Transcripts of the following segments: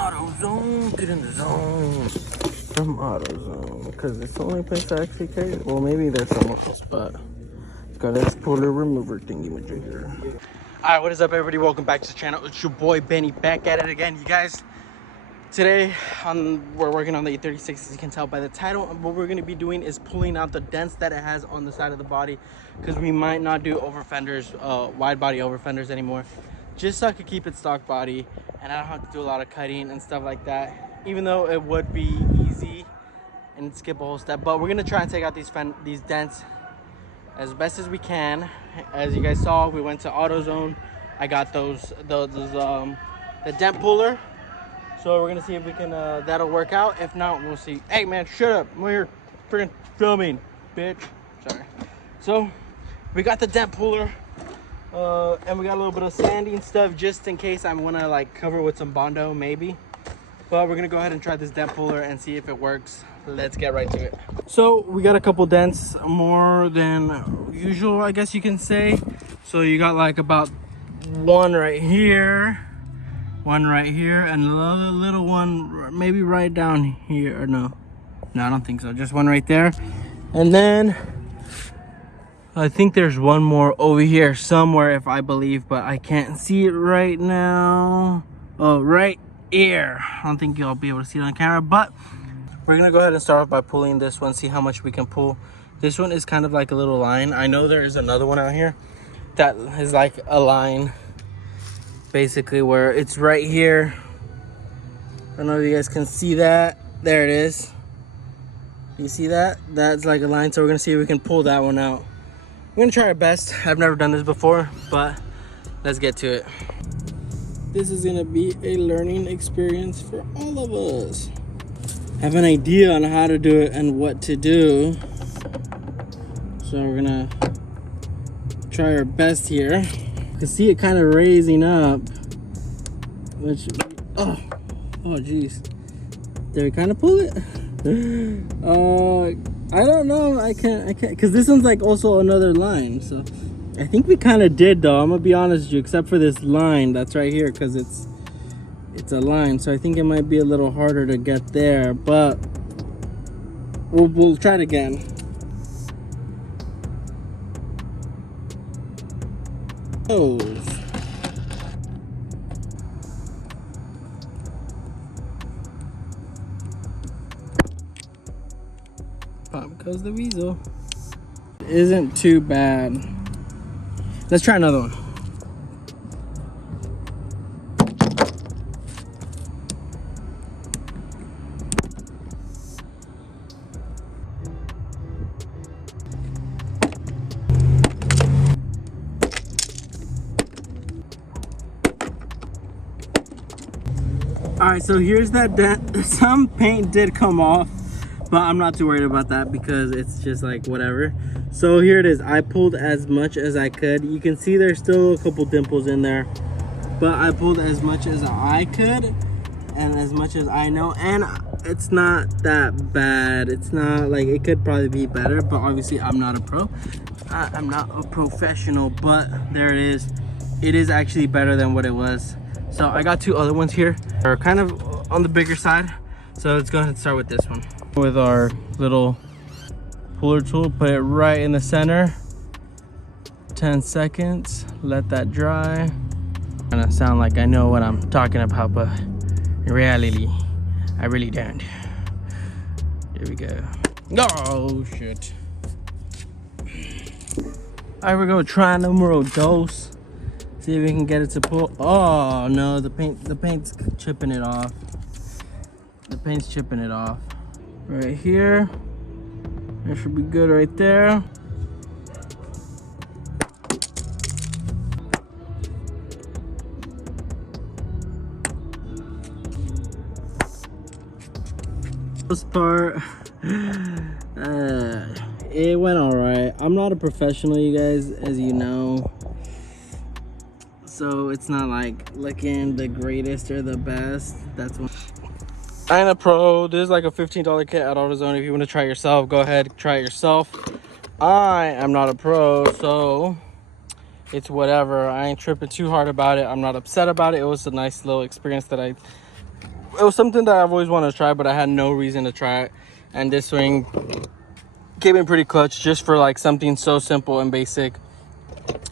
AutoZone, get in the zone. From AutoZone, because it's the only place I actually carry it. Well, maybe there's somewhere else, but it's got a spoiler remover thingy majigger. All right, what is up, everybody? Welcome back to the channel. It's your boy Benny back at it again, you guys. Today we're working on the E36, as you can tell by the title. And what we're going to be doing is pulling out the dents that it has on the side of the body, because we might not do over fenders, wide body over fenders anymore, just so I could keep it stock body and I don't have to do a lot of cutting and stuff like that, even though it would be easy and skip a whole step. But we're going to try and take out these dents as best as we can. As you guys saw, we went to AutoZone. I got the dent puller. So we're gonna see if we can, that'll work out. If not, we'll see. Hey man, shut up. I'm here freaking filming, bitch. Sorry. So we got the dent puller, and we got a little bit of sanding stuff just in case I wanna like cover with some Bondo maybe. But we're gonna go ahead and try this dent puller and see if it works. Let's get right to it. So we got a couple dents, more than usual, I guess you can say. So you got like about one right here, one right here, and another little one maybe right down here. Or no, I don't think so, just one right there. And then I think there's one more over here somewhere, if I believe, but I can't see it right now. Oh, right here. I don't think you'll be able to see it on camera, but we're gonna go ahead and start off by pulling this one, see how much we can pull. This one is kind of like a little line. I know there is another one out here that is like a line, basically, where it's right here. I don't know if you guys can see that. There it is. You see that? That's like a line. So we're gonna see if we can pull that one out. We're gonna try our best. I've never done this before, but let's get to it. This is gonna be a learning experience for all of us. I have an idea on how to do it and what to do, so we're gonna try our best here. You can see it kind of raising up, which, oh geez, did we kind of pull it? I don't know. I can't, because this one's like also another line, so I think we kind of did, though. I'm gonna be honest with you, except for this line that's right here, because it's a line, so I think it might be a little harder to get there, but we'll try it again. Pop goes the weasel. Isn't too bad. Let's try another one. All right, so here's that dent. Some paint did come off, but I'm not too worried about that because it's just like whatever. So here it is. I pulled as much as I could. You can see there's still a couple dimples in there, but I pulled as much as I could and as much as I know, and it's not that bad. It's not like, it could probably be better, but obviously I'm not a pro. I'm not a professional, but there it is. It is actually better than what it was. So I got two other ones here. They're kind of on the bigger side. So let's go ahead and start with this one. With our little puller tool, put it right in the center. 10 seconds, let that dry. Gonna sound like I know what I'm talking about, but in reality, I really don't. Here we go. Oh shit. All right, we're gonna try numero dos. See if we can get it to pull. Oh no, the paint's chipping it off. The paint's chipping it off. Right here. That should be good right there. This part, it went all right. I'm not a professional, you guys, as you know. So it's not like looking the greatest or the best. That's one. I ain't a pro. This is like a $15 kit at AutoZone. If you want to try yourself, go ahead, try it yourself. I am not a pro, so it's whatever. I ain't tripping too hard about it. I'm not upset about it. It was a nice little experience that it was something that I've always wanted to try, but I had no reason to try it. And this ring came in pretty clutch just for like something so simple and basic.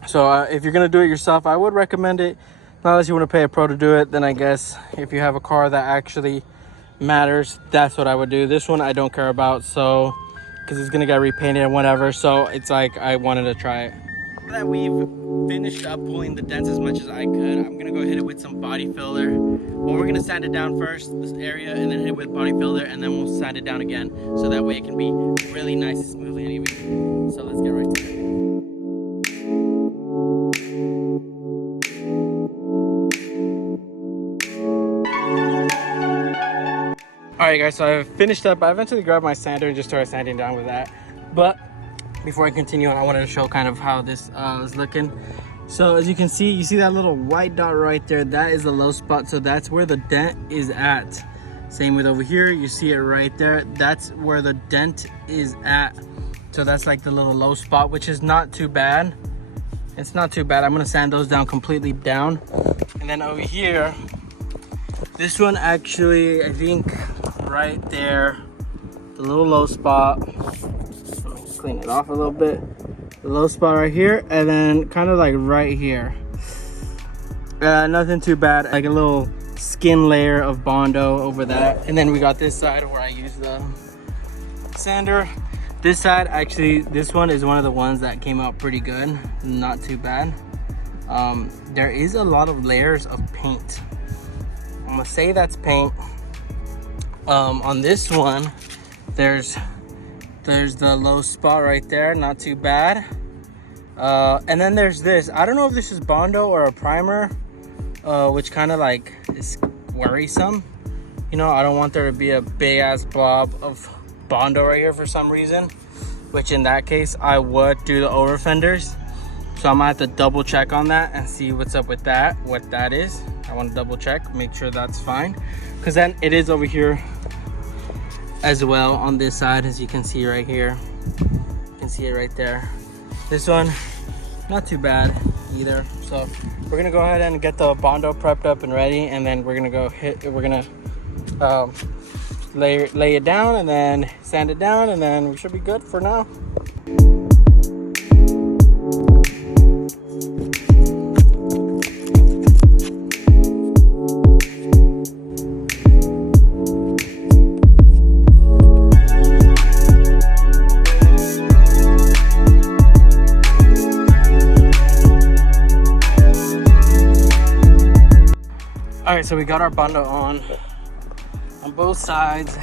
So if you're gonna do it yourself, I would recommend it. Not unless you want to pay a pro to do it, then I guess if you have a car that actually matters, that's what I would do. This one I don't care about, so because it's gonna get repainted and whatever, so it's like I wanted to try it. Now that we've finished up pulling the dents as much as I could, I'm gonna go hit it with some body filler. Well, we're gonna sand it down first, this area, and then hit it with body filler, and then we'll sand it down again, so that way it can be really nice and smoothly and even. So let's get right to it. Alright guys, so I finished up. I eventually grabbed my sander and just started sanding down with that. But before I continue on, I wanted to show kind of how this is looking. So as you can see, you see that little white dot right there? That is a low spot, so that's where the dent is at. Same with over here, you see it right there. That's where the dent is at. So that's like the little low spot, which is not too bad. It's not too bad. I'm gonna sand those down completely down. And then over here, this one actually, I think right there, the little low spot, clean it off a little bit, the low spot right here, and then kind of like right here, nothing too bad, like a little skin layer of Bondo over that. And then we got this side where I use the sander. This side, actually, this one is one of the ones that came out pretty good, not too bad. There is a lot of layers of paint. I'm gonna say that's paint. On this one, there's the low spot right there, not too bad. And then there's this. I don't know if this is Bondo or a primer, which kind of like is worrisome. You know, I don't want there to be a big ass blob of Bondo right here for some reason, which in that case I would do the over fenders. So I'm gonna have to double check on that and see what's up with that, what that is. I want to double check, make sure that's fine, because then it is over here as well on this side, as you can see right here. You can see it right there. This one, not too bad either. So we're gonna go ahead and get the Bondo prepped up and ready, and then we're gonna go lay it down and then sand it down, and then we should be good for now. All right, so we got our Bondo on both sides.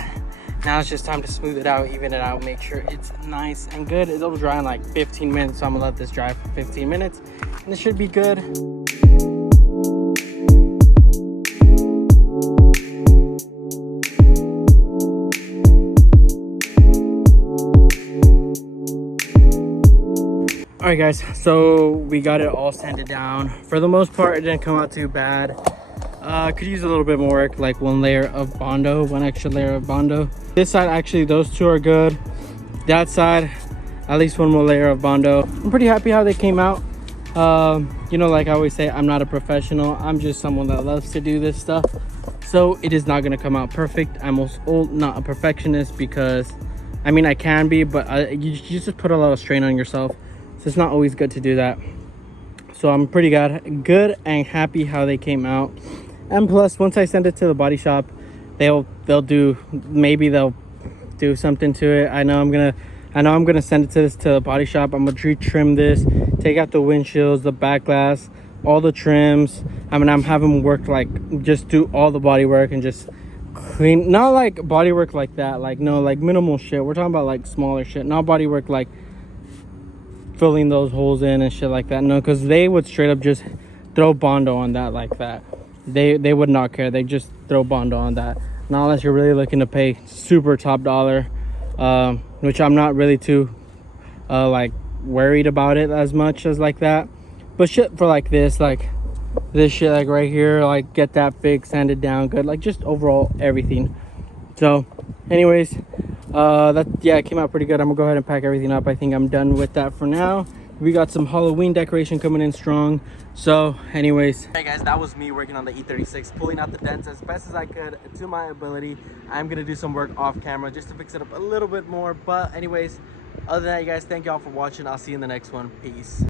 Now it's just time to smooth it out, even it out, make sure it's nice and good. It'll dry in like 15 minutes, so I'm gonna let this dry for 15 minutes, and it should be good. All right guys, so we got it all sanded down. For the most part, it didn't come out too bad. Could use a little bit more work, like one layer of Bondo, one extra layer of Bondo. This side, actually, those two are good. That side, at least one more layer of Bondo. I'm pretty happy how they came out. You know, like I always say, I'm not a professional. I'm just someone that loves to do this stuff. So it is not gonna come out perfect. I'm also not a perfectionist, because, I mean, I can be, but you just put a lot of strain on yourself. So it's not always good to do that. So I'm pretty good and happy how they came out. And plus, once I send it to the body shop, they'll do something to it. I know I'm gonna send it to the body shop. I'm gonna retrim this, take out the windshields, the back glass, all the trims. I mean, I'm having them work, like, just do all the body work and just clean. Not like body work like that, like, no, like minimal shit. We're talking about like smaller shit, not body work like filling those holes in and shit like that. No, because they would straight up just throw Bondo on that like that. They would not care. They just throw Bondo on that. Not unless you're really looking to pay super top dollar, which I'm not really too like worried about it as much as like that. But shit for like this shit, like right here, like get that fixed, sanded down good, like just overall everything. So anyways, that, yeah, it came out pretty good. I'm gonna go ahead and pack everything up. I think I'm done with that for now. We got some Halloween decoration coming in strong. So anyways, hey guys, that was me working on the E36, pulling out the dents as best as I could to my ability. I'm gonna do some work off camera just to fix it up a little bit more. But anyways, other than that, you guys, thank y'all for watching. I'll see you in the next one. Peace.